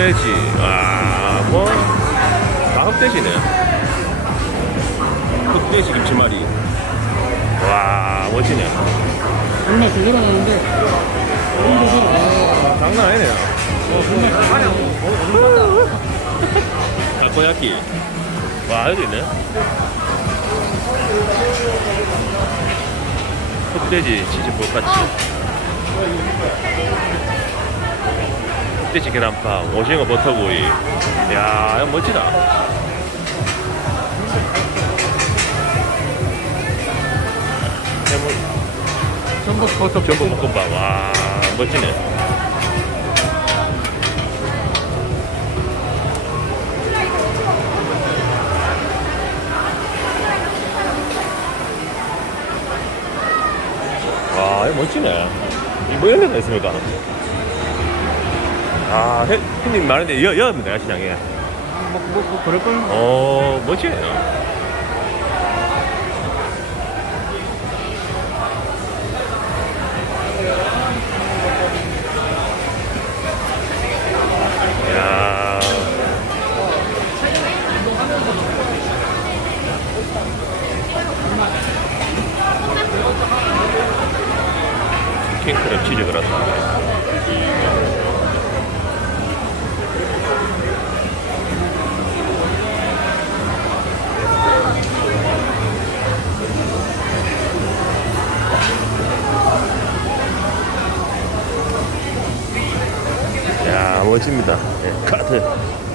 흑돼지. 와, 뭐, 다 흑돼지네. 흑돼지 김치말이. 와, 멋지네. 정말 들어가는데 힘들어. 아, 장난 아니네. 어, 정말 가량. 타코야끼. 와, 여기 있네. 흑돼지 치즈 볼까치. 흑돼지 계란파, 오징어 버터구이. 야, 이거 멋지다. 해물, 전복 버터 전복 볶음밥. 와, 멋지네. 와, 이거 멋지네. 이뭐 이런 데가 있습니까? 아, 해, 형님 많은데 여, 여입니다, 시장에. 뭐, 뭐, 뭐 그럴 걸? 어, 멋지네요. 야 킹크랩 치즈 그라 아버지입니다. 예, 카드.